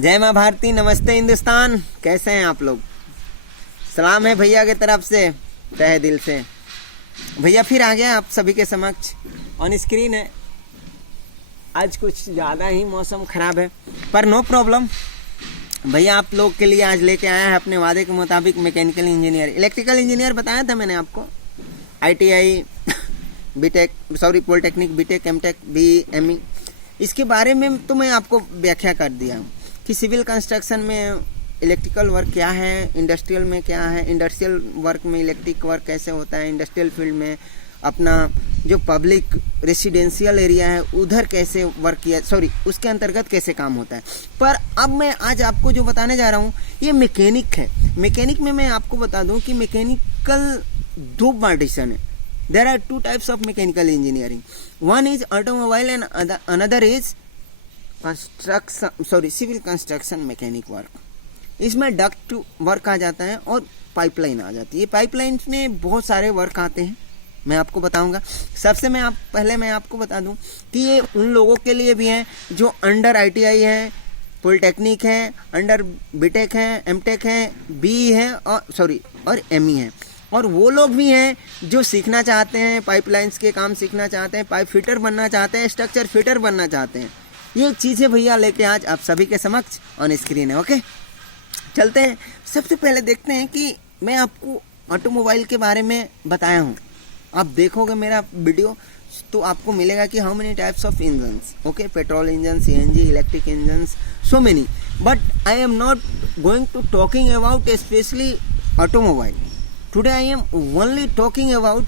जय माँ भारती, नमस्ते हिंदुस्तान। कैसे हैं आप लोग? सलाम है भैया की तरफ से तहे दिल से। भैया फिर आ गया आप सभी के समक्ष। ऑन स्क्रीन है। आज कुछ ज़्यादा ही मौसम ख़राब है पर नो प्रॉब्लम। भैया आप लोग के लिए आज लेके आया है अपने वादे के मुताबिक मैकेनिकल इंजीनियर, इलेक्ट्रिकल इंजीनियर बताया था मैंने आपको। ITI B Tech, polytechnic, B Tech, M Tech, BE, ME, इसके बारे में तो मैं आपको व्याख्या कर दिया हूँ कि सिविल कंस्ट्रक्शन में इलेक्ट्रिकल वर्क क्या है, इंडस्ट्रियल में क्या है, इंडस्ट्रियल वर्क में इलेक्ट्रिक वर्क कैसे होता है, इंडस्ट्रियल फील्ड में अपना जो पब्लिक रेसिडेंशियल एरिया है उधर कैसे वर्क किया, उसके अंतर्गत कैसे काम होता है। पर अब मैं आज आपको जो बताने जा रहा हूँ ये मैकेनिक है। मैकेनिक में मैं आपको बता दूँ कि मैकेनिकल दो पार्टीशन है। There are two types of mechanical engineering. One is automobile and another is civil construction mechanic work. इसमें डक्ट वर्क आ जाता है और पाइपलाइन आ जाती है। पाइपलाइन में बहुत सारे वर्क आते हैं, मैं आपको बताऊंगा। सबसे पहले मैं आपको बता दूं कि ये उन लोगों के लिए भी हैं जो अंडर ITI है, पॉलिटेक्निक है, अंडर बीटेक है, एमटेक है, BE है और ME है। और वो लोग भी हैं जो सीखना चाहते हैं, पाइपलाइंस के काम सीखना चाहते हैं, पाइप फिटर बनना चाहते हैं, स्ट्रक्चर फिटर बनना चाहते हैं। ये चीज़ें भैया लेके आज आप सभी के समक्ष ऑन स्क्रीन है। ओके, चलते हैं। सबसे पहले देखते हैं कि मैं आपको ऑटोमोबाइल के बारे में बताया हूँ। आप देखोगे मेरा वीडियो तो आपको मिलेगा कि how many types of engines. Okay, petrol engine, CNG, electric engines, so many. But I am not going to talking about specially automobile. Today I am only talking about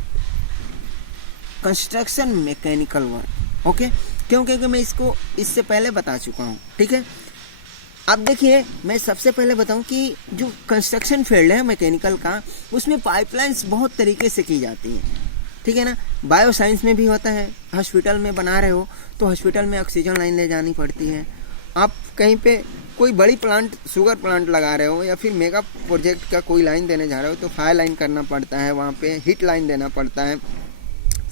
construction mechanical work. Okay? क्योंकि मैं इसको इससे पहले बता चुका हूँ। ठीक है, अब देखिए मैं सबसे पहले बताऊँ कि जो कंस्ट्रक्शन फील्ड है मैकेनिकल का, उसमें पाइपलाइंस बहुत तरीके से की जाती हैं। ठीक है ना, बायो साइंस में भी होता है। हॉस्पिटल में बना रहे हो तो हॉस्पिटल में ऑक्सीजन लाइन ले जानी पड़ती है। आप कहीं पे कोई बड़ी प्लांट, शुगर प्लांट लगा रहे हो या फिर मेगा प्रोजेक्ट का कोई लाइन देने जा रहे हो तो फायर लाइन करना पड़ता है, वहाँ पे हीट लाइन देना पड़ता है।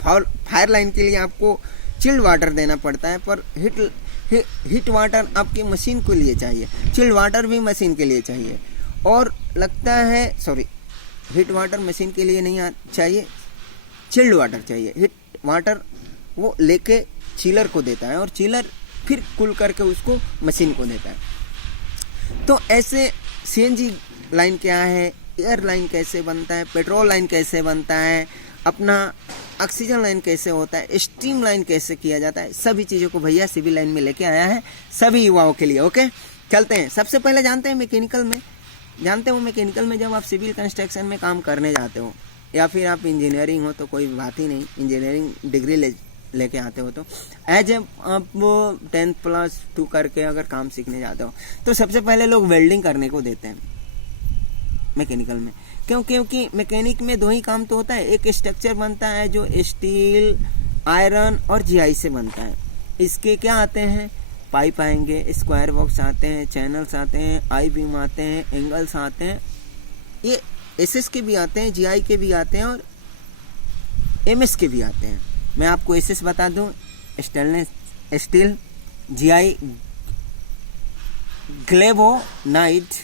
फायर लाइन के लिए आपको चिल्ड वाटर देना पड़ता है, पर हीट वाटर आपकी मशीन के लिए चाहिए, चिल्ड वाटर भी मशीन के लिए चाहिए। और लगता है हीट वाटर मशीन के लिए नहीं चाहिए, चिल्ड वाटर चाहिए। हीट वाटर वो लेके चिलर को देता है और चिलर फिर कूल करके उसको मशीन को देता है। तो ऐसे CNG लाइन क्या है, एयर लाइन कैसे बनता है, पेट्रोल लाइन कैसे बनता है, अपना ऑक्सीजन लाइन कैसे होता है, स्टीम लाइन कैसे किया जाता है, सभी चीज़ों को भैया सिविल लाइन में लेके आया है सभी युवाओं के लिए। ओके, चलते हैं। सबसे पहले जानते हैं मैकेनिकल में जब आप सिविल कंस्ट्रक्शन में काम करने जाते हो या फिर आप इंजीनियरिंग हो तो कोई बात ही नहीं, इंजीनियरिंग डिग्री लेके आते हो तो एज आप 10+2 करके अगर काम सीखने जाते हो तो सबसे पहले लोग वेल्डिंग करने को देते हैं मैकेनिकल में। क्योंकि मैकेनिक में दो ही काम तो होता है, एक स्ट्रक्चर बनता है जो स्टील, आयरन और GI से बनता है। इसके क्या आते हैं, पाइप आएंगे, स्क्वायर बॉक्स आते हैं, चैनल्स आते हैं, आई बीम आते हैं, एंगल्स आते हैं, ये SS के भी आते हैं, GI के भी आते हैं और MS के भी आते हैं। मैं आपको SS बता दूं, stainless steel, GI galvanised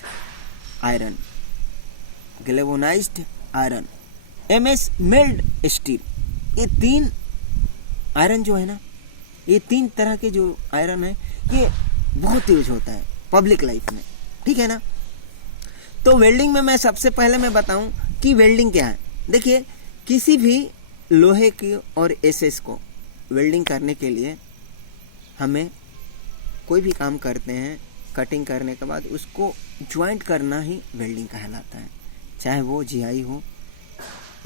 iron, MS mild steel. ये 3 आयरन जो है ना, ये 3 तरह के जो आयरन है ये बहुत यूज होता है पब्लिक लाइफ में। ठीक है ना, तो वेल्डिंग में मैं सबसे पहले मैं बताऊं कि वेल्डिंग क्या है। देखिए, किसी भी लोहे की और SS को वेल्डिंग करने के लिए हमें कोई भी काम करते हैं, कटिंग करने के बाद उसको ज्वाइंट करना ही वेल्डिंग कहलाता है, चाहे वो GI हो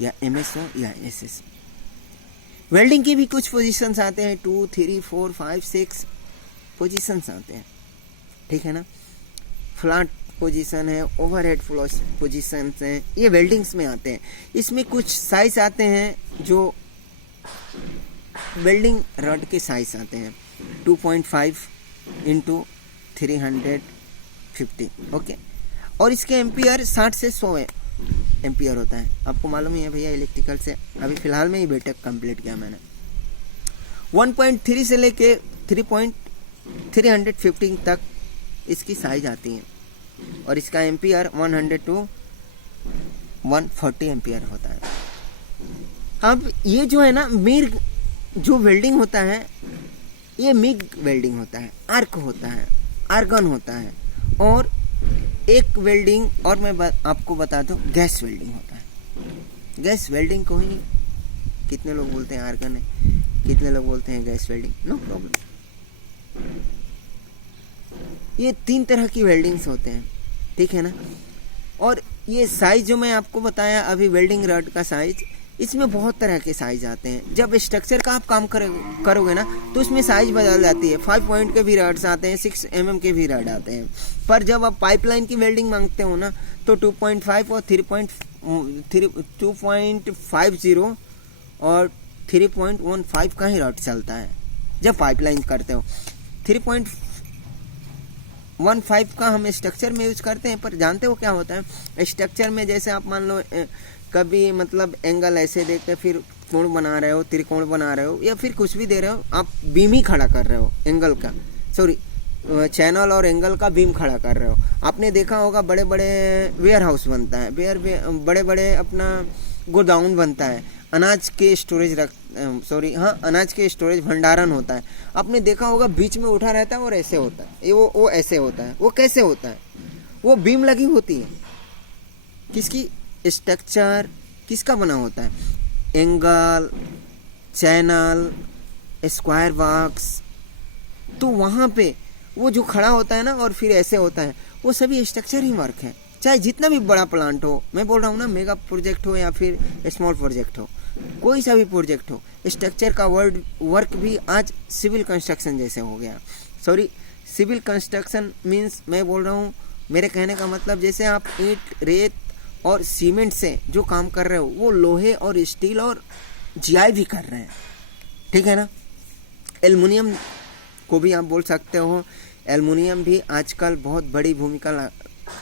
या MS हो या SS। वेल्डिंग की भी कुछ पोजीशंस आते हैं, 2, 3, 4, 5, 6 पोजीशंस आते हैं। ठीक है ना, फ्लैट पोजीशन है, ओवरहेड पोजीशन हैं, ये वेल्डिंग्स में आते हैं। इसमें कुछ साइज आते हैं जो वेल्डिंग रॉड के साइज आते हैं, 2.5 × 350। ओके, और इसके एम्पियर 60 से 100 एम्पियर होता है। आपको मालूम ही है भैया, इलेक्ट्रिकल से अभी फ़िलहाल में ही बीटेक कंप्लीट किया मैंने। 1.3 से लेके 3.315 तक इसकी साइज आती है, और इसका एम्पियर 100 to 140 एम्पियर होता है। अब ये जो है ना मिग जो वेल्डिंग होता है, ये मिग वेल्डिंग होता है, आर्क होता है, आर्गन होता है, और एक वेल्डिंग और मैं आपको बता दूं गैस वेल्डिंग होता है। गैस वेल्डिंग को ही कितने लोग बोलते हैं आर्गन है, कितने लोग बोलते हैं गैस वेल्डिंग, नो प्रॉब्लम। ये 3 तरह की वेल्डिंग्स होते हैं, ठीक है ना। और ये साइज जो मैं आपको बताया अभी वेल्डिंग रॉड का साइज, इसमें बहुत तरह के साइज आते हैं। जब स्ट्रक्चर का आप काम करोगे ना तो उसमें साइज बदल जाती है। 5 पॉइंट के भी रॉड्स आते हैं, 6 mm के भी रॉड आते हैं। पर जब आप पाइपलाइन की वेल्डिंग मांगते हो ना तो 2.5 और 2.50 और 3.15 का ही रॉड चलता है जब पाइपलाइन करते हो। 3.15 का हम स्ट्रक्चर में यूज करते हैं। पर जानते हो क्या होता है स्ट्रक्चर में, जैसे आप मान लो कभी मतलब एंगल ऐसे देख के फिर कोण बना रहे हो, त्रिकोण बना रहे हो, या फिर कुछ भी दे रहे हो, आप बीम ही खड़ा कर रहे हो, एंगल का चैनल और एंगल का बीम खड़ा कर रहे हो। आपने देखा होगा बड़े बड़े वेयर हाउस बनता है, बड़े बड़े अपना गोडाउन बनता है, अनाज के स्टोरेज अनाज के स्टोरेज भंडारण होता है। आपने देखा होगा बीच में उठा रहता है और ऐसे होता है, वो ऐसे होता है। वो कैसे होता है? वो बीम लगी होती है। किसकी? स्ट्रक्चर किसका बना होता है? Angle, channel, square box. तो वहाँ पे वो जो खड़ा होता है ना और फिर ऐसे होता है, वो सभी स्ट्रक्चर ही वर्क है। चाहे जितना भी बड़ा प्लांट हो, मैं बोल रहा हूँ ना, मेगा प्रोजेक्ट हो या फिर स्मॉल प्रोजेक्ट हो, कोई सा भी प्रोजेक्ट हो, स्ट्रक्चर का वर्क भी आज सिविल कंस्ट्रक्शन जैसे हो गया। सिविल कंस्ट्रक्शन मीन्स, मैं बोल रहा हूँ, मेरे कहने का मतलब जैसे आप ईंट, रेत और सीमेंट से जो काम कर रहे हो वो लोहे और स्टील और जीआई भी कर रहे हैं, ठीक है ना। एल्युमिनियम को भी आप बोल सकते हो। एल्युमिनियम भी आजकल बहुत बड़ी भूमिका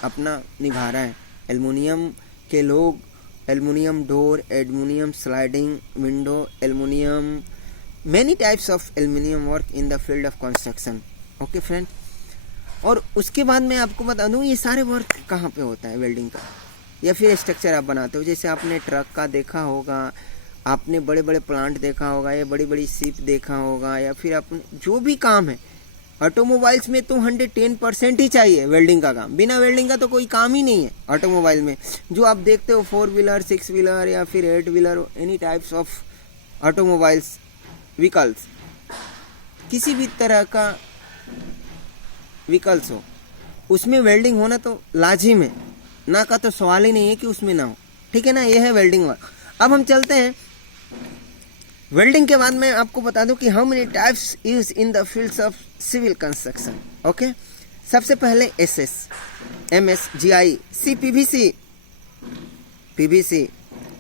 अपना निभा रहा है। एल्युमिनियम के लोग aluminium door, aluminium sliding window, aluminium, many types of aluminium work in the field of construction. Okay friend, और उसके बाद मैं आपको बता दूं ये सारे वर्क कहाँ पे होता है वेल्डिंग का, या फिर स्ट्रक्चर आप बनाते हो। जैसे आपने ट्रक का देखा होगा, आपने बड़े बड़े प्लांट देखा होगा, या बड़ी बड़ी शिप देखा होगा, या फिर आपने जो भी काम है ऑटोमोबाइल्स में तो 110% ही चाहिए वेल्डिंग का काम। बिना वेल्डिंग का तो कोई काम ही नहीं है ऑटोमोबाइल में। जो आप देखते हो 4 व्हीलर, 6 व्हीलर या फिर 8 wheeler, any types of automobiles vehicles, किसी भी तरह का व्हीकल्स हो, उसमें वेल्डिंग होना तो लाजिम है, ना का तो सवाल ही नहीं है कि उसमें ना हो, ठीक है ना। ये है वेल्डिंग वर्क। अब हम चलते हैं वेल्डिंग के बाद मैं आपको बता दूं कि how many types use in the fields of civil construction. Okay, सबसे पहले SS, MS, GI, CPVC, PVC,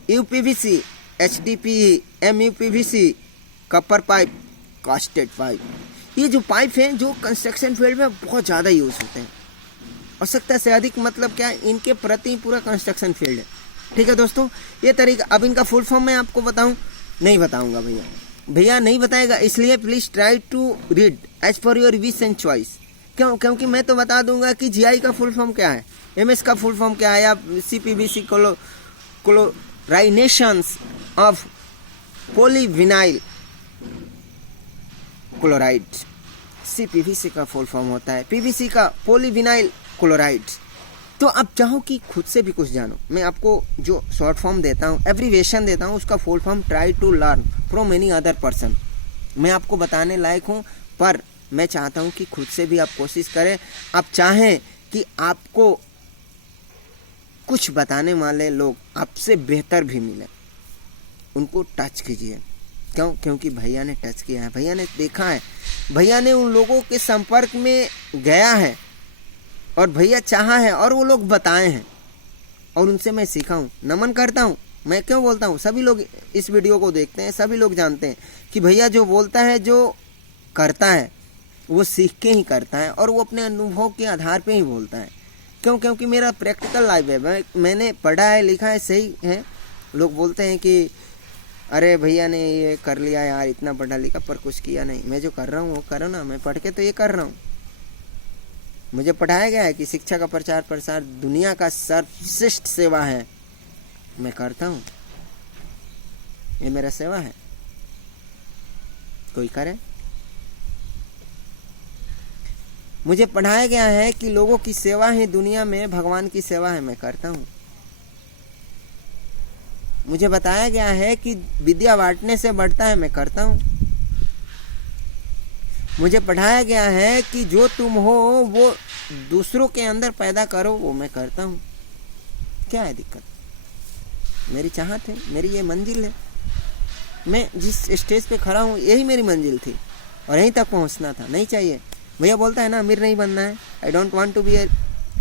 UPVC, HDP, MUPVC, copper pipe, casted pipe. ये जो पाइप हैं जो कंस्ट्रक्शन फील्ड में बहुत ज़्यादा यूज होते हैं, आवश्यकता से अधिक, मतलब क्या, इनके प्रति पूरा कंस्ट्रक्शन फील्ड है, ठीक है दोस्तों। ये तरीका, अब इनका फुल फॉर्म मैं आपको बताऊं? नहीं बताऊंगा भैया नहीं बताएगा, इसलिए please try to read as per your wish and choice. क्यों? क्योंकि मैं तो बता दूंगा कि जीआई का फुल फॉर्म क्या है, एमएस का फुल फॉर्म क्या है, या CPVC chlorinations of polyvinyl chloride, CPVC का फुल फॉर्म होता है, पीवीसी का पॉलीविनाइल क्लोराइड। तो आप चाहो कि खुद से भी कुछ जानो, मैं आपको जो शॉर्ट फॉर्म देता हूँ, एब्रीविएशन देता हूँ, उसका full form try to learn from any other person. मैं आपको बताने लायक हूँ, पर मैं चाहता हूँ कि खुद से भी आप कोशिश करें। आप चाहें कि आपको कुछ बताने वाले लोग आपसे बेहतर भी मिले, उनको टच कीजिए। क्यों? क्योंकि भैया ने टच किया है, भैया ने देखा है, भैया ने उन लोगों के संपर्क में गया है, और भैया चाहा है और वो लोग बताए हैं, और उनसे मैं सीखा हूँ, नमन करता हूँ। मैं क्यों बोलता हूँ, सभी लोग इस वीडियो को देखते हैं, सभी लोग जानते हैं कि भैया जो बोलता है, जो करता है, वो सीख के ही करता है, और वो अपने अनुभव के आधार पे ही बोलता है। क्यों? क्योंकि मेरा प्रैक्टिकल लाइफ है, मैंने पढ़ा है, लिखा है, सही है। लोग बोलते हैं कि अरे भैया ने ये कर लिया यार, इतना पढ़ा लिखा पर कुछ किया नहीं। मैं जो कर रहा हूँ वो करो ना, मैं पढ़ के तो ये कर रहा हूँ, मुझे पढ़ाया गया है कि शिक्षा का प्रचार प्रसार दुनिया का सर्वश्रेष्ठ सेवा है, मैं करता हूँ, ये मेरा सेवा है, कोई करे। मुझे पढ़ाया गया है कि लोगों की सेवा ही दुनिया में भगवान की सेवा है, मैं करता हूँ। मुझे बताया गया है कि विद्या बांटने से बढ़ता है, मैं करता हूँ। मुझे पढ़ाया गया है कि जो तुम हो वो दूसरों के अंदर पैदा करो, वो मैं करता हूँ। क्या है दिक्कत? मेरी चाहत है, मेरी ये मंजिल है। मैं जिस स्टेज पे खड़ा हूँ यही मेरी मंजिल थी और यहीं तक पहुँचना था। नहीं चाहिए, भैया बोलता है ना अमीर नहीं बनना है। I don't want to be a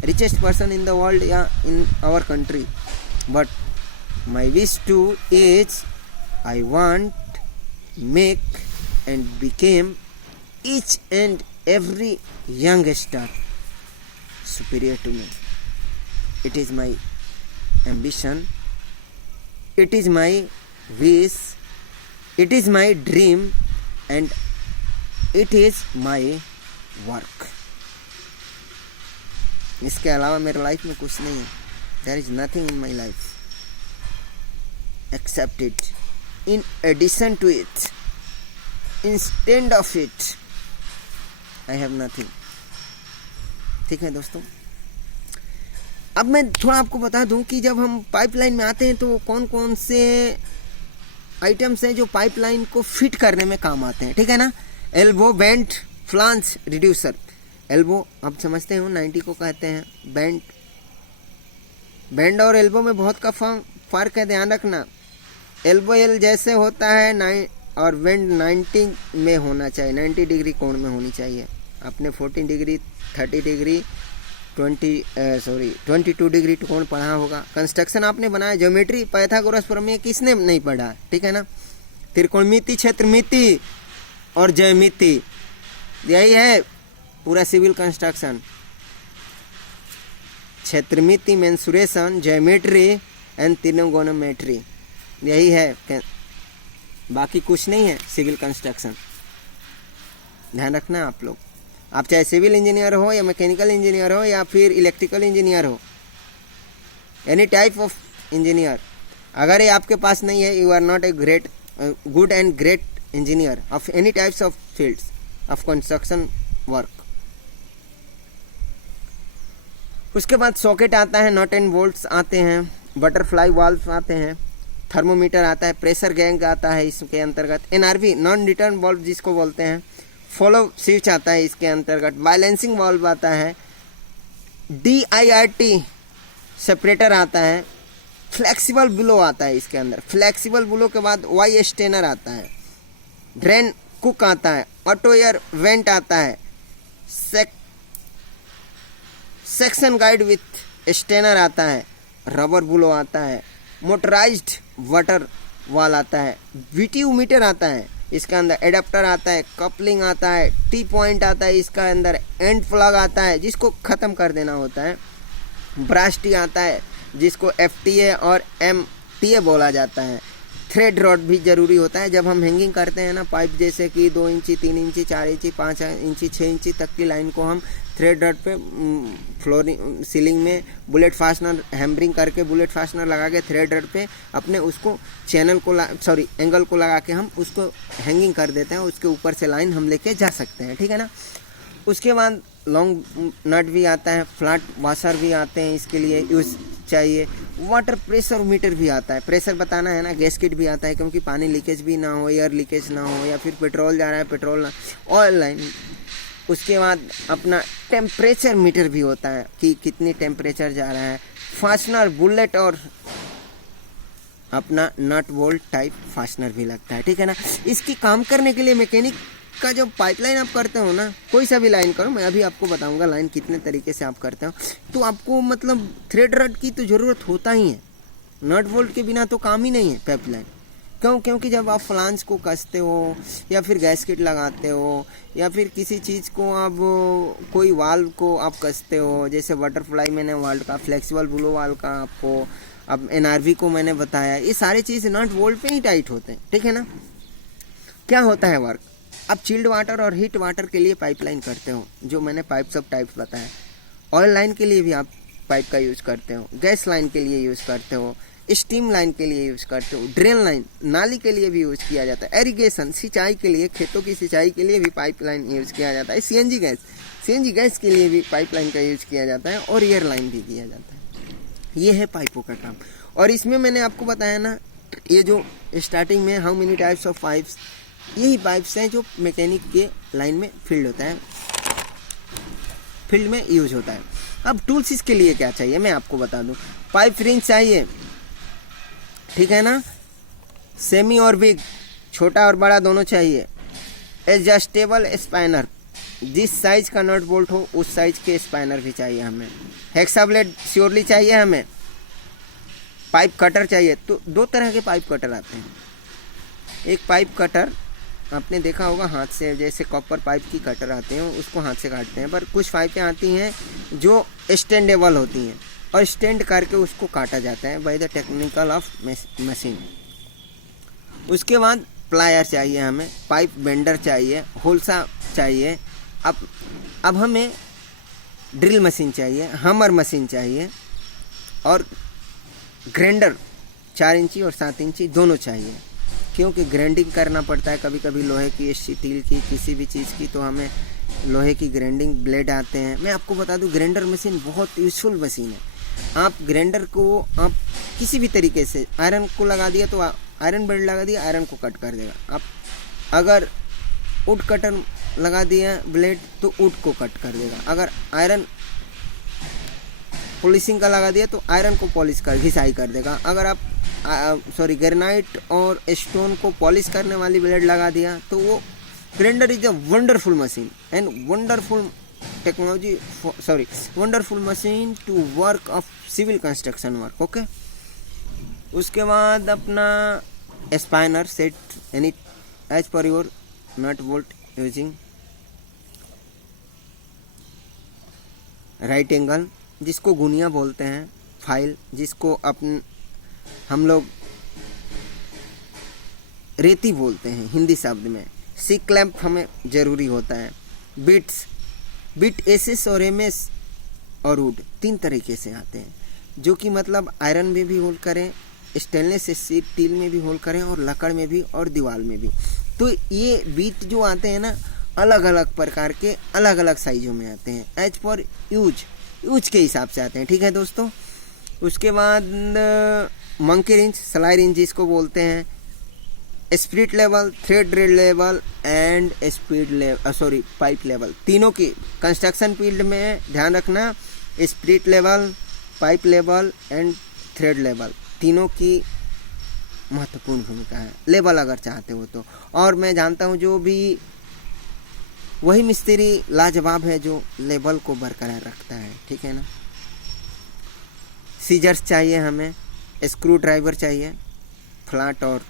richest person in the world या in our country, but my wish to is I want make and became each and every youngster superior to me. It is my ambition, it is my wish, it is my dream and it is my work. इसके अलावा मेरे life में कुछ नहीं है. There is nothing in my life except it. In addition to it, instead of it, I have nothing. ठीक है दोस्तों, अब मैं थोड़ा आपको बता दूं कि जब हम पाइपलाइन में आते हैं तो कौन कौन से आइटम्स हैं जो पाइपलाइन को फिट करने में काम आते हैं. ठीक है ना. Elbow, bent, flange, reducer. Elbow आप समझते हो 90 को कहते हैं. बेंड और एल्बो में बहुत का फर्क है, ध्यान रखना. एल्बो एल जैसे होता है और बेंड 90 में होना चाहिए, 90 डिग्री कोण में होनी चाहिए. आपने 14 डिग्री, 30 डिग्री, 22 डिग्री कोण पढ़ा होगा. कंस्ट्रक्शन आपने बनाया, ज्योमेट्री, पाइथागोरस प्रमेय किसने नहीं पढ़ा. ठीक है ना. त्रिकोणमिति, क्षेत्रमिति और ज्यामिति, यही है पूरा सिविल कंस्ट्रक्शन. क्षेत्रमिति, मेंसुरेशन, ज्योमेट्री एंड ट्रिगोनोमेट्री, यही है. बाकी कुछ नहीं है सिविल कंस्ट्रक्शन. ध्यान रखना आप लोग. आप चाहे सिविल इंजीनियर हो या मैकेनिकल इंजीनियर हो या फिर इलेक्ट्रिकल इंजीनियर हो, एनी टाइप ऑफ इंजीनियर, अगर ये आपके पास नहीं है, you are not a good and great engineer of any types of fields of construction work. उसके बाद सॉकेट आता है, नट एंड बोल्ट्स आते हैं, बटरफ्लाई वाल्व आते हैं, थर्मोमीटर आता है, प्रेशर गैंग आता है इसके अंतर्गत, एनआरवी नॉन रिटर्न वाल्व जिसको बोलते हैं, फॉलो स्विच आता है इसके अंतर्गत, बैलेंसिंग वाल्व आता है, DIRT सेपरेटर आता है, फ्लेक्सिबल ब्लो आता है इसके अंदर. फ्लेक्सिबल ब्लो के बाद वाई स्टेनर आता है, ड्रेन कुक आता है, ऑटो एयर वेंट आता है, सेक्शन गाइड विथ स्टेनर आता है, रबर ब्लो आता है, मोटराइज्ड वाटर वाल आता है, VTU मीटर आता है इसके अंदर, एडाप्टर आता है, कपलिंग आता है, टी पॉइंट आता है इसका अंदर, एंड प्लग आता है जिसको ख़त्म कर देना होता है, ब्रास टी आता है जिसको FTA और MTA बोला जाता है. थ्रेड रॉड भी ज़रूरी होता है. जब हम हैंगिंग करते हैं ना पाइप, जैसे कि 2 इंची, 3 इंची, 4 इंची, 5 इंची, 6 इंची तक की लाइन को हम थ्रेड रॉड पे फ्लोरिंग सीलिंग में बुलेट फास्टनर हैमरिंग करके, बुलेट फास्टनर लगा के थ्रेड रॉड पे अपने उसको चैनल को एंगल को लगा के हम उसको हैंगिंग कर देते हैं. उसके ऊपर से लाइन हम लेके जा सकते हैं. ठीक है ना. उसके बाद लॉन्ग नट भी आता है, फ्लैट वाशर भी आते हैं इसके लिए यूज़ चाहिए, वाटर प्रेशर मीटर भी आता है, प्रेशर बताना है ना, गैसकेट भी आता है क्योंकि पानी लीकेज भी ना हो, एयर लीकेज ना हो, या फिर पेट्रोल जा रहा है, पेट्रोल ना, ऑयल लाइन. उसके बाद अपना टेम्परेचर मीटर भी होता है कि कितनी टेम्परेचर जा रहा है, फास्टनर, बुलेट और अपना नट बोल्ट टाइप फास्टनर भी लगता है. ठीक है ना. इसकी काम करने के लिए मैकेनिक का जो पाइपलाइन आप करते हो ना, कोई सा भी लाइन करो, मैं अभी आपको बताऊंगा लाइन कितने तरीके से आप करते हो, तो आपको मतलब थ्रेड रड की तो ज़रूरत होता ही है. नट बोल्ट के बिना तो काम ही नहीं है पाइपलाइन. क्योंकि जब आप फ्लांज को कसते हो या फिर गैसकेट लगाते हो या फिर किसी चीज़ को आप कोई वाल्व को आप कसते हो, जैसे बटरफ्लाई मैंने वाल्व का, फ्लेक्सिबल ब्लो वाल्व का आपको, अब NRV को मैंने बताया, ये सारी चीज़ नट बोल्ट पे ही टाइट होते हैं. ठीक है ना. क्या होता है वर्क, आप चिल्ड वाटर और हीट वाटर के लिए पाइपलाइन करते हो, जो मैंने पाइप्स ऑफ टाइप्स बताया। ऑयल लाइन के लिए भी आप पाइप का यूज़ करते हो, गैस लाइन के लिए यूज़ करते हो, स्टीम लाइन के लिए यूज़ करते हो, ड्रेन लाइन नाली के लिए भी यूज़ किया जाता है, एरीगेशन सिंचाई के लिए, खेतों की सिंचाई के लिए भी पाइपलाइन यूज़ किया जाता है, सीएनजी गैस के लिए भी पाइपलाइन का यूज़ किया जाता है, और एयर लाइन भी किया जाता है। ये है पाइपों का काम। और इसमें मैंने आपको बताया ना, ये जो स्टार्टिंग में how many types of pipes, यही पाइप्स हैं जो मैकेनिक के लाइन में फील्ड में यूज होता है। अब टूल्स इसके लिए क्या चाहिए मैं आपको बता दूं। पाइप रिंच चाहिए, ठीक है ना, सेमी और बिग, छोटा और बड़ा दोनों चाहिए, एडजस्टेबल स्पैनर, जिस साइज का नट बोल्ट हो उस साइज के स्पैनर भी चाहिए हमें, हेक्सा ब्लेड श्योरली चाहिए हमें, पाइप कटर चाहिए। तो दो तरह के पाइप कटर आते हैं। एक पाइप कटर आपने देखा होगा हाथ से, जैसे कॉपर पाइप की कटर आते हैं उसको हाथ से काटते हैं, पर कुछ पाइपें आती हैं जो स्टैंडेबल होती हैं और स्टैंड करके उसको काटा जाता है by the technical of machine. उसके बाद प्लायर चाहिए हमें, पाइप बेंडर चाहिए, होल्सा चाहिए। अब हमें ड्रिल मशीन चाहिए, हमर मशीन चाहिए, और ग्राइंडर 4 इंची और 7 इंची दोनों चाहिए, क्योंकि ग्राइंडिंग करना पड़ता है कभी कभी लोहे की, स्टील की, किसी भी चीज़ की, तो हमें लोहे की ग्राइंडिंग ब्लेड आते हैं। मैं आपको बता दूं ग्राइंडर मशीन बहुत यूजफुल मशीन है। आप ग्राइंडर को आप किसी भी तरीके से, आयरन को लगा दिया तो आयरन ब्लेड लगा दिया, आयरन को कट कर देगा। आप अगर वुड कटर लगा दिया ब्लेड तो वुड को कट कर देगा। अगर आयरन पॉलिशिंग का लगा दिया तो आयरन को पॉलिश कर घिसाई कर देगा। अगर आप ग्रेनाइट और स्टोन को पॉलिश करने वाली ब्लेड लगा दिया तो वो grinder is a wonderful machine and wonderful machine to work of civil construction work. Okay, उसके बाद अपना spanner set any as per your nut bolt using right angle, जिसको गुनिया बोलते हैं, फाइल जिसको हम लोग रेती बोलते हैं हिंदी शब्द में, सी क्लैंप हमें ज़रूरी होता है, बिट एसएस और एमएस और वुड 3 तरीके से आते हैं, जो कि मतलब आयरन में भी होल्ड करें, स्टेनलेस स्टील में भी होल्ड करें, और लकड़ में भी और दीवार में भी। तो ये बीट जो आते हैं ना, अलग अलग प्रकार के अलग अलग साइजों में आते हैं, एज पर यूज के हिसाब से आते हैं। ठीक है दोस्तों, उसके बाद मंकी रिंच, सलाई रिंच जिसको बोलते हैं, spirit level, thread level and pipe level, तीनों की कंस्ट्रक्शन फील्ड में ध्यान रखना। Spirit level, pipe level and thread level, तीनों की महत्वपूर्ण भूमिका है, लेवल अगर चाहते हो तो। और मैं जानता हूँ जो भी वही मिस्त्री लाजवाब है जो लेवल को बरकरार रखता है, ठीक है ना। सीजर्स चाहिए हमें, स्क्रू ड्राइवर चाहिए, फ्लैट और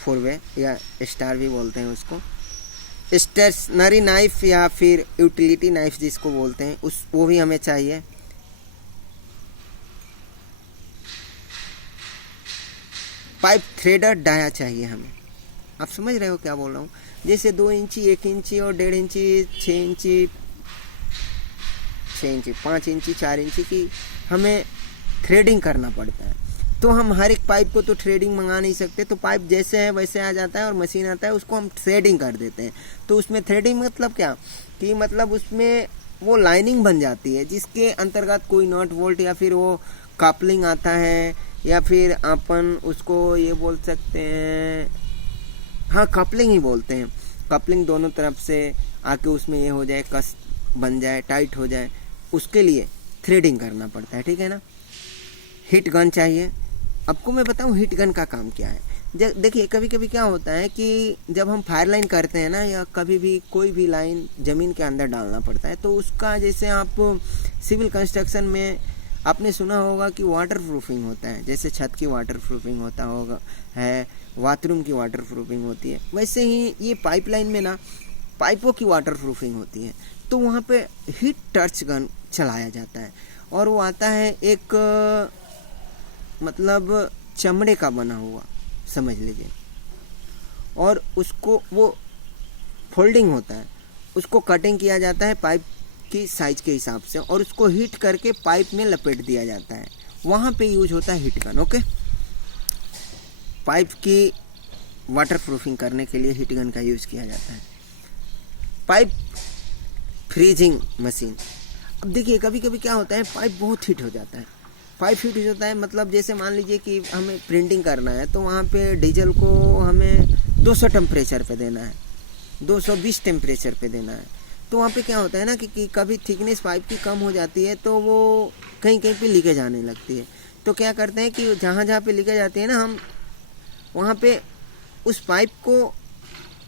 4 वे या स्टार भी बोलते हैं उसको, स्टेशनरी नाइफ या फिर यूटिलिटी नाइफ जिसको बोलते हैं वो भी हमें चाहिए। पाइप थ्रेडर डाया चाहिए हमें। आप समझ रहे हो क्या बोल रहा हूँ? जैसे 2 इंची, 1 इंची और 1.5 इंची, 6 इंची, 5 इंची, 4 इंची की हमें थ्रेडिंग करना पड़ता है। तो हम हर एक पाइप को तो थ्रेडिंग मंगा नहीं सकते, तो पाइप जैसे है वैसे आ जाता है और मशीन आता है उसको हम थ्रेडिंग कर देते हैं। तो उसमें थ्रेडिंग मतलब क्या कि मतलब उसमें वो लाइनिंग बन जाती है जिसके अंतर्गत कोई नट बोल्ट या फिर वो कपलिंग आता है, या फिर अपन उसको ये बोल सकते हैं, हाँ कपलिंग ही बोलते हैं। कपलिंग दोनों तरफ से आके उसमें ये हो जाए, कस बन जाए, टाइट हो जाए, उसके लिए थ्रेडिंग करना पड़ता है, ठीक है ना। हिट गन चाहिए। आपको मैं बताऊं हिट गन का काम क्या है। देखिए कभी कभी क्या होता है कि जब हम फायर लाइन करते हैं ना, या कभी भी कोई भी लाइन ज़मीन के अंदर डालना पड़ता है, तो उसका जैसे आप सिविल कंस्ट्रक्शन में आपने सुना होगा कि वाटर प्रूफिंग होता है, जैसे छत की वाटर प्रूफिंग होता होगा है, बाथरूम की वाटर प्रूफिंग होती है, वैसे ही ये पाइपलाइन में ना पाइपों की वाटर प्रूफिंग होती है। तो वहाँ पे हीट टर्च गन चलाया जाता है, और वो आता है एक मतलब चमड़े का बना हुआ, समझ लीजिए, और उसको वो फोल्डिंग होता है, उसको कटिंग किया जाता है पाइप की साइज के हिसाब से और उसको हीट करके पाइप में लपेट दिया जाता है, वहाँ पे यूज होता है हीट गन। ओके, पाइप की वाटर प्रूफिंग करने के लिए हीट गन का यूज किया जाता है। पाइप फ्रीजिंग मशीन, अब देखिए कभी कभी क्या होता है, पाइप बहुत हीट हो जाता है। पाइप हीट हो जाता है मतलब जैसे मान लीजिए कि हमें प्रिंटिंग करना है तो वहाँ पे डीजल को हमें 200 टेम्परेचर पे देना है, 220 टेम्परेचर पे देना है। तो वहाँ पे क्या होता है ना कि कभी थिकनेस पाइप की कम हो जाती है तो वो कहीं कहीं पे लीकेज आने लगती है। तो क्या करते हैं कि जहाँ जहाँ पे लीकेज आती है ना, हम वहाँ पे उस पाइप को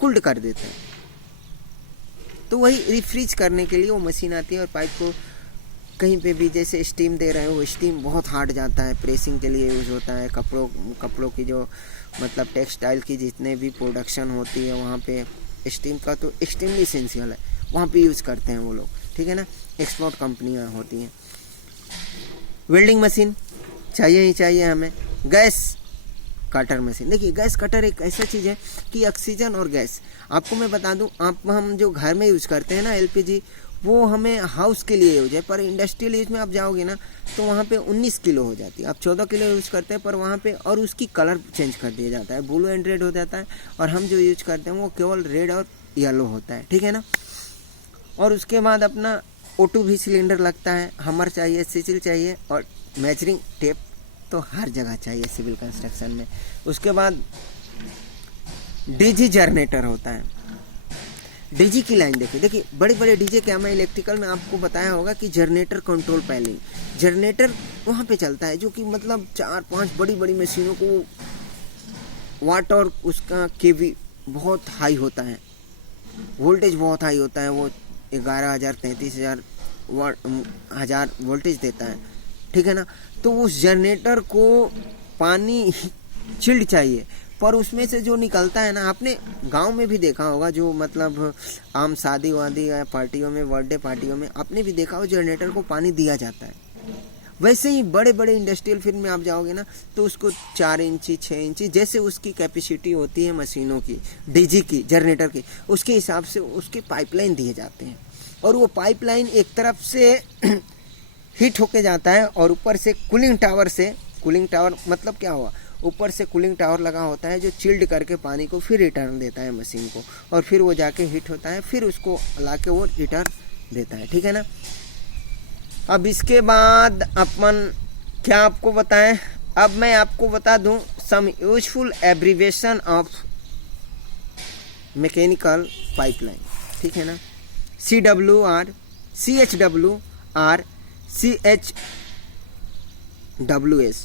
कुल्ड कर देते हैं। तो वही रिफ्रीज करने के लिए वो मशीन आती है और पाइप को कहीं पे भी जैसे स्टीम दे रहे हो, वो स्टीम बहुत हार्ड जाता है, प्रेसिंग के लिए यूज़ होता है। कपड़ों की जो मतलब टेक्सटाइल की जितने भी प्रोडक्शन होती है वहाँ पे स्टीम का तो एक्सट्रीमली इसेंशियल है, वहाँ पे यूज़ करते हैं वो लोग, ठीक है ना। एक्सपोर्ट कंपनियाँ होती हैं। वेल्डिंग मशीन चाहिए ही चाहिए हमें। गैस कटर मशीन, देखिए गैस कटर एक ऐसा चीज़ है कि ऑक्सीजन और गैस, आपको मैं बता दूं, हम जो घर में यूज़ करते हैं ना एलपीजी, वो हमें हाउस के लिए यूज है, पर इंडस्ट्रियल यूज में आप जाओगे ना तो वहाँ पे 19 किलो हो जाती है। आप 14 किलो यूज़ करते हैं पर वहाँ पे, और उसकी कलर चेंज कर दिया जाता है, ब्लू एंड रेड हो जाता है, और हम जो यूज करते हैं वो केवल रेड और येलो होता है, ठीक है ना। और उसके बाद अपना O2 भी सिलेंडर लगता है, हमर चाहिए, सिचिल चाहिए, और मेजरिंग टेप तो हर जगह चाहिए सिविल कंस्ट्रक्शन में। उसके बाद डीजी जनरेटर होता है। डीजी की लाइन देखिए बड़े बड़े डीजे, क्या मैं इलेक्ट्रिकल में आपको बताया होगा कि जनरेटर कंट्रोल पैनलिंग, जनरेटर वहाँ पे चलता है जो कि मतलब 4-5 बड़ी बड़ी मशीनों को वाट और उसका केवी बहुत हाई होता है, वोल्टेज बहुत हाई होता है, वो 11,000 33,000 वोल्टेज देता है, ठीक है ना। तो उस जनरेटर को पानी चिल्ड चाहिए, पर उसमें से जो निकलता है ना, आपने गांव में भी देखा होगा, जो मतलब आम शादी वादी या पार्टियों में, बर्थडे पार्टियों में आपने भी देखा हो जनरेटर को पानी दिया जाता है। वैसे ही बड़े बड़े इंडस्ट्रियल फील्ड में आप जाओगे ना तो उसको 4 इंची 6 इंची जैसे उसकी कैपेसिटी होती है मशीनों की, डीजी की, जनरेटर की, उसके हिसाब से उसके पाइपलाइन दिए जाते हैं। और वो पाइपलाइन एक तरफ से हीट होके जाता है और ऊपर से कूलिंग टावर मतलब क्या हुआ, ऊपर से कूलिंग टावर लगा होता है जो चिल्ड करके पानी को फिर रिटर्न देता है मशीन को, और फिर वो जाके हीट होता है, फिर उसको ला के वो रिटर्न देता है, ठीक है ना। अब इसके बाद अपन क्या आपको बताएं, अब मैं आपको बता दूं some useful abbreviation of mechanical pipeline, ठीक है ना। CWR, CHWR, CHWS,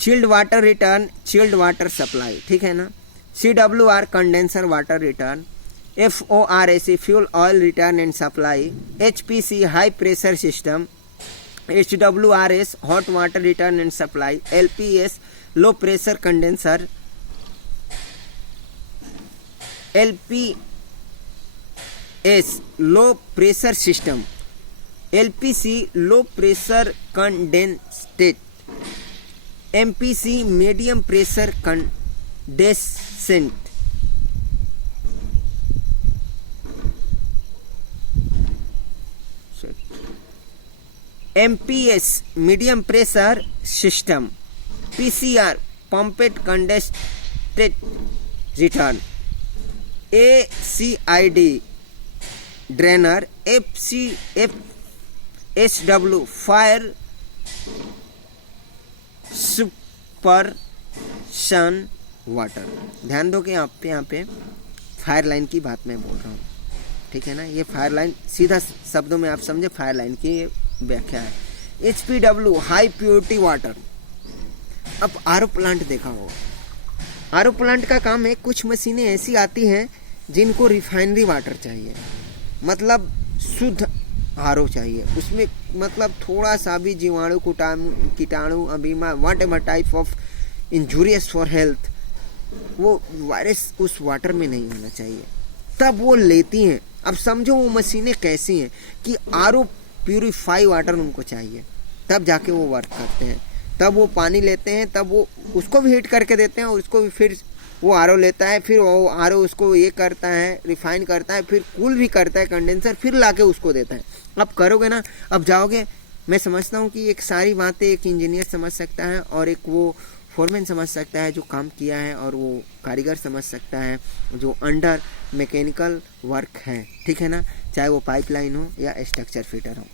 chilled water return, chilled water supply, ठीक है ना। CWR condenser water return, FORAC fuel oil return and supply, HPC high pressure system, HWRS hot water return and supply, LPS low pressure condenser, LPS low pressure system, LPC low pressure condensate, MPC medium pressure condensate, MPS medium pressure system, PCR pumped condensate return, ACID drainer, FSW fire suppression water. ध्यान दो कि आप यहाँ पे fire line की बात मैं बोल रहा हूँ, ठीक है ना। ये फायर लाइन सीधा शब्दों में आप समझे, फायर लाइन की ये व्याख्या है। HPW high purity water. अब आरओ प्लांट देखा होगा, आरओ प्लांट का काम है, कुछ मशीनें ऐसी आती हैं जिनको रिफाइनरी वाटर चाहिए, मतलब शुद्ध आरओ चाहिए, उसमें मतलब थोड़ा सा भी जीवाणु कीटाणु अभिमा whatever type of injurious for health, वो वायरस उस वाटर में नहीं होना चाहिए, तब वो लेती हैं। अब समझो वो मशीनें कैसी हैं कि आरओ प्यूरिफाई वाटर उनको चाहिए, तब जाके वो वर्क करते हैं, तब वो पानी लेते हैं, तब वो उसको भी हीट करके देते हैं और उसको भी फिर वो आरओ लेता है, फिर वो आरओ उसको ये करता है, रिफाइन करता है, फिर कूल भी करता है कंडेंसर, फिर लाके उसको देता है। अब करोगे ना, अब जाओगे, मैं समझता हूँ कि एक सारी बातें एक इंजीनियर समझ सकता है और एक वो फोरमैन समझ सकता है जो काम किया है, और वो कारीगर समझ सकता है जो अंडर मैकेनिकल वर्क है, ठीक है ना, चाहे वो पाइपलाइन हो या स्ट्रक्चर फिटर हो।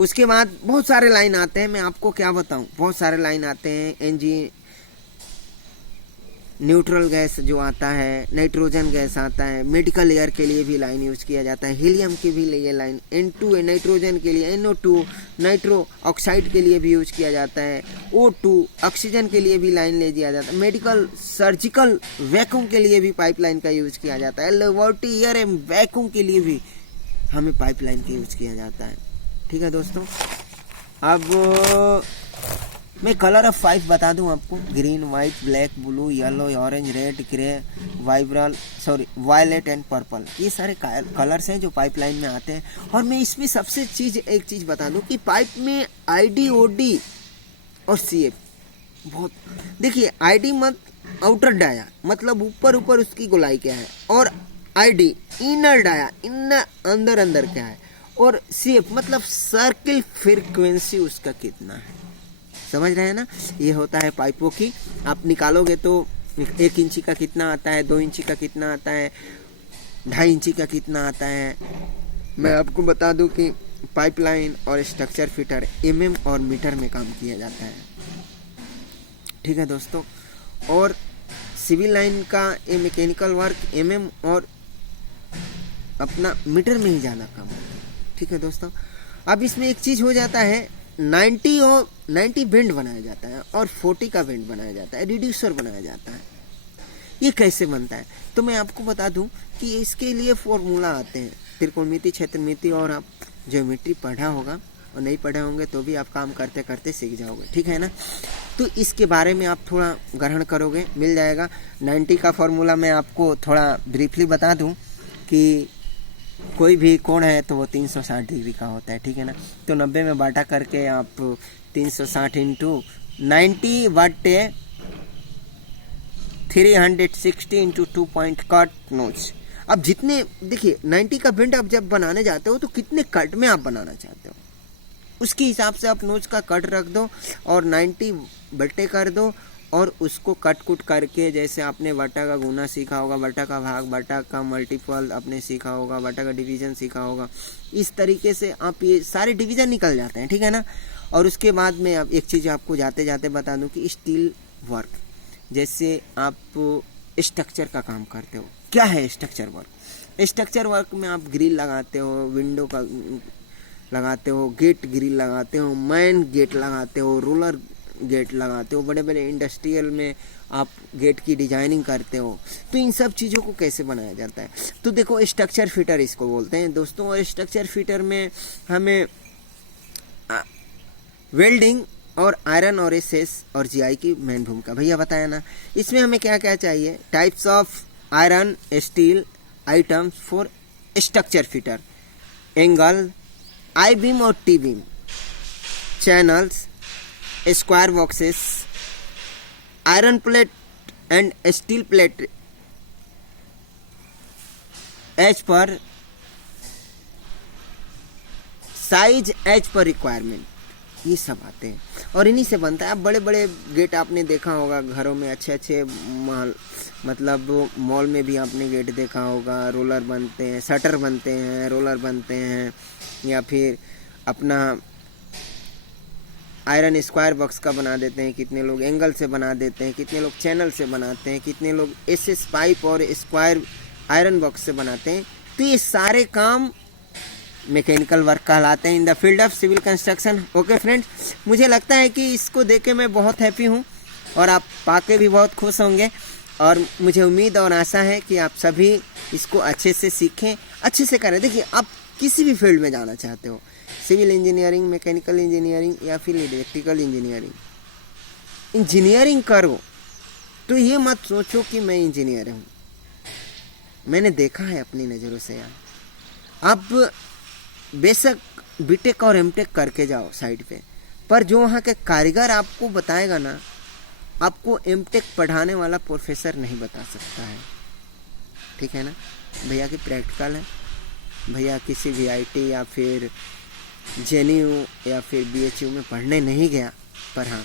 उसके बाद बहुत सारे लाइन आते हैं, मैं आपको क्या बताऊं, बहुत सारे लाइन आते हैं। एनजी न्यूट्रल गैस जो आता है, नाइट्रोजन गैस आता है, मेडिकल एयर के लिए भी लाइन यूज किया जाता है, हीलियम के भी लिए लाइन, N2 नाइट्रोजन के लिए, NO2 नाइट्रो ऑक्साइड के लिए भी यूज किया जाता है, O2 ऑक्सीजन के लिए भी लाइन ले दिया जाता है, मेडिकल सर्जिकल वैक्यूम के लिए भी पाइपलाइन का यूज किया जाता है, लेबोरेटरी एयर एंड वैक्यूम के लिए भी हमें पाइपलाइन का यूज किया जाता है। ठीक है दोस्तों, अब मैं कलर ऑफ पाइप बता दूं आपको, green, white, black, blue, yellow, orange, red, grey, violet and purple, ये सारे कलर्स हैं जो पाइपलाइन में आते हैं। और मैं इसमें सबसे एक चीज बता दूं कि पाइप में आईडी, ओडी और सीएफ बहुत, देखिए आईडी मत आउटर डाया मतलब ऊपर उसकी गोलाई क्या है, और आईडी इनर डाया अंदर क्या है, और सीएफ मतलब सर्किल फ्रीक्वेंसी उसका कितना है, समझ रहे हैं ना। ये होता है पाइपों की, आप निकालोगे तो 1 इंची का कितना आता है, 2 इंची का कितना आता है, 2.5 इंची का कितना आता है। मैं आपको बता दूं कि पाइपलाइन और स्ट्रक्चर फिटर mm और मीटर में काम किया जाता है। ठीक है दोस्तों, और सिविल लाइन का ये मैकेनिकल वर्क mm और अपना मीटर में ही ज़्यादा काम होता है। ठीक है दोस्तों, अब इसमें एक चीज़ हो जाता है, 90 बेंड बनाया जाता है और 40 का बेंड बनाया जाता है, रिड्यूसर बनाया जाता है। ये कैसे बनता है, तो मैं आपको बता दूं कि इसके लिए फॉर्मूला आते हैं, त्रिकोणमिति, क्षेत्रमिति, और आप ज्योमेट्री पढ़ा होगा, और नहीं पढ़े होंगे तो भी आप काम करते करते सीख जाओगे, ठीक है ना। तो इसके बारे में आप थोड़ा ग्रहण करोगे, मिल जाएगा। 90 का फॉर्मूला मैं आपको थोड़ा ब्रीफली बता दूं कि कोई भी कोण है तो वो 360 डिग्री का होता है, ठीक है ना। तो 90 में बांटा करके आप 360 इंटू 90 बटे 360 इंटू 2 पॉइंट कट नोच। अब जितने, देखिए 90 का बेंड आप जब बनाने जाते हो तो कितने कट में आप बनाना चाहते हो, उसके हिसाब से आप नोच का कट रख दो और 90 बटे कर दो, और उसको कट कुट करके, जैसे आपने बटा का गुना सीखा होगा, बटा का भाग, बटा का मल्टीपल आपने सीखा होगा, बटा का डिवीजन सीखा होगा, इस तरीके से आप ये सारे डिवीजन निकल जाते हैं, ठीक है ना। और उसके बाद में अब एक चीज़ आपको जाते जाते बता दूं कि स्टील वर्क, जैसे आप स्ट्रक्चर का काम करते हो, क्या है स्ट्रक्चर वर्क। स्ट्रक्चर वर्क में आप ग्रिल लगाते हो, विंडो का लगाते हो, गेट ग्रिल लगाते हो, मैन गेट लगाते हो, रोलर गेट लगाते हो, बड़े बड़े इंडस्ट्रियल में आप गेट की डिजाइनिंग करते हो। तो इन सब चीज़ों को कैसे बनाया जाता है, तो देखो स्ट्रक्चर फिटर इसको बोलते हैं दोस्तों। और स्ट्रक्चर फिटर में हमें वेल्डिंग और आयरन और एसएस और जीआई की मेन भूमिका, भैया बताया ना। इसमें हमें क्या क्या चाहिए, types of iron steel items for structure fitter, angle, I beam और T beam, channels, square boxes, iron plate and steel plate as per size, as per requirement, ये सब आते हैं और इन्हीं से बनता है। अब बड़े बड़े गेट आपने देखा होगा घरों में, अच्छे अच्छे महल, मतलब मॉल में भी आपने गेट देखा होगा, रोलर बनते हैं, शटर बनते हैं, रोलर बनते हैं, या फिर अपना आयरन स्क्वायर बॉक्स का बना देते हैं, कितने लोग एंगल से बना देते हैं, कितने लोग चैनल से बनाते हैं, कितने लोग एसएस पाइप और स्क्वायर आयरन बॉक्स से बनाते हैं। तो ये सारे काम मैकेनिकल वर्क कहलाते हैं in the field of civil construction. Okay friends, मुझे लगता है कि इसको देख के मैं बहुत हैप्पी हूँ और आप पाके भी बहुत खुश होंगे, और मुझे उम्मीद और आशा है कि आप सभी इसको अच्छे से सीखें, अच्छे से करें। देखिए, आप किसी भी फील्ड में जाना चाहते हो, सिविल इंजीनियरिंग, मैकेनिकल इंजीनियरिंग या फिर इलेक्ट्रिकल इंजीनियरिंग, इंजीनियरिंग करो तो ये मत सोचो कि मैं इंजीनियर हूँ। मैंने देखा है अपनी नज़रों से यार, आप बेशक बीटेक और एमटेक करके जाओ साइड पे, पर जो वहाँ के कारीगर आपको बताएगा ना, आपको एमटेक पढ़ाने वाला प्रोफेसर नहीं बता सकता है, ठीक है ना। भैया की प्रैक्टिकल है, भैया किसी VIT या फिर JNU या फिर BHU में पढ़ने नहीं गया, पर हाँ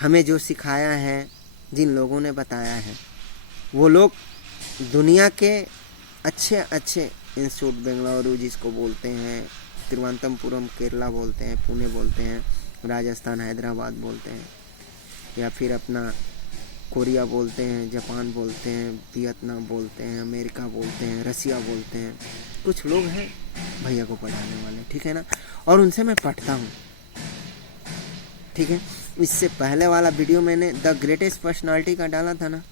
हमें जो सिखाया है, जिन लोगों ने बताया है, वो लोग दुनिया के अच्छे अच्छे इंस्टीट्यूट, बेंगलुरु जिसको बोलते हैं, तिरुवनंतपुरम केरला बोलते हैं, पुणे बोलते हैं, राजस्थान हैदराबाद बोलते हैं, या फिर अपना कोरिया बोलते हैं, जापान बोलते हैं, वियतनाम बोलते हैं, अमेरिका बोलते हैं, रसिया बोलते हैं, कुछ लोग हैं भैया को पढ़ाने वाले, ठीक है ना। और उनसे मैं पढ़ता हूँ, ठीक है। इससे पहले वाला वीडियो मैंने द ग्रेटेस्ट पर्सनालिटी का डाला था ना,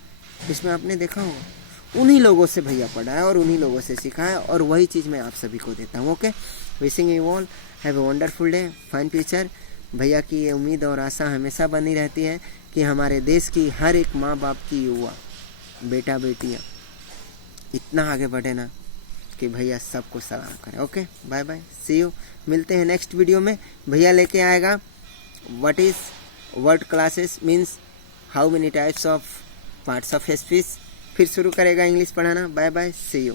इसमें आपने देखा होगा, उन्हीं लोगों से भैया पढ़ा है और उन्हीं लोगों से सीखा है, और वही चीज़ मैं आप सभी को देता हूँ। Okay, wishing you all have a wonderful day, fine future. भैया की ये उम्मीद और आशा हमेशा बनी रहती है कि हमारे देश की हर एक माँ बाप की युवा बेटा बेटियाँ इतना आगे बढ़े ना कि भैया सबको सलाम करें। Okay, bye bye, see you. मिलते हैं नेक्स्ट वीडियो में। भैया लेके आएगा what is word classes means how many types of parts of speech, फिर शुरू करेगा इंग्लिश पढ़ाना। Bye bye, see you.